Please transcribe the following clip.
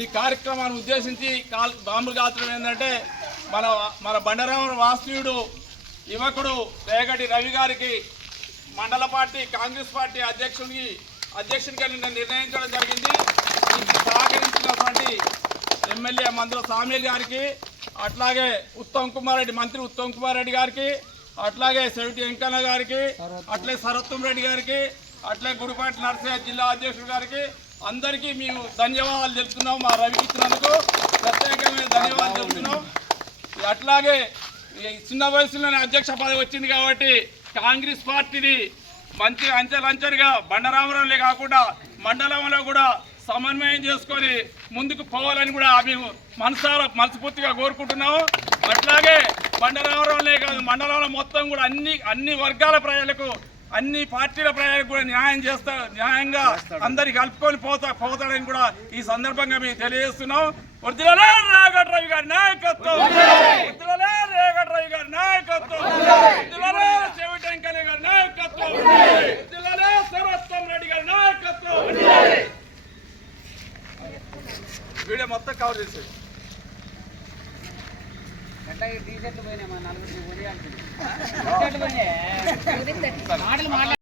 ఈ కార్యక్రమాన్ని ఉద్దేశించి బాంబులు కాల్చడం ఏంటంటే మన బండరామ వాస్తవ్యుడు యువకుడు రేగటి రవి గారికి మండల పార్టీ కాంగ్రెస్ పార్టీ అధ్యక్షునిగా నిర్ణయించడం జరిగింది. సహకరించినటువంటి ఎమ్మెల్యే మందుల సామీల్ గారికి, అట్లాగే మంత్రి ఉత్తమ్ కుమార్ రెడ్డి గారికి, అట్లాగే సెవిటి వెంకన్న గారికి, అట్లే సరత్వం రెడ్డి గారికి, అట్లే గుడిపాటి నరసయ్య జిల్లా అధ్యక్షుడు గారికి అందరికీ మేము ధన్యవాదాలు తెలుపుతున్నాం. మా రవికి ఇచ్చినందుకు ప్రత్యేకమైన ధన్యవాదాలు తెలుపుతున్నాం. అట్లాగే చిన్న వయసులోనే అధ్యక్ష పదవి వచ్చింది కాబట్టి కాంగ్రెస్ పార్టీని మంచి అంచెలంచెలుగా బండరామరంలో కాకుండా మండలంలో కూడా సమన్వయం చేసుకొని ముందుకు పోవాలని కూడా మేము మనస్ఫూర్తిగా కోరుకుంటున్నాము. అట్లాగే బండరామరంలో కాదు మండలంలో మొత్తం కూడా అన్ని వర్గాల ప్రజలకు అన్ని పార్టీల ప్రజలకు కూడా న్యాయంగా అందరికి కలుపుకొని పోతాడని కూడా ఈ సందర్భంగా మేము తెలియజేస్తున్నాం. వర్ధిల్లాలే రేగటి రవి గారి నాయకత్వం, వర్ధిల్లాలే రేగటి రవి గారి నాయకత్వం, వర్ధిల్లాలే చెవిటి వెంకయ్య గారి నాయకత్వం, వర్ధిల్లాలే సరత్వం రెడ్డి గారి నాయకత్వం. వీడియో మొత్తం కవర్ చేసేది. టీ షర్ట్లు పోయినాయి, మా 4 పోయినాయి.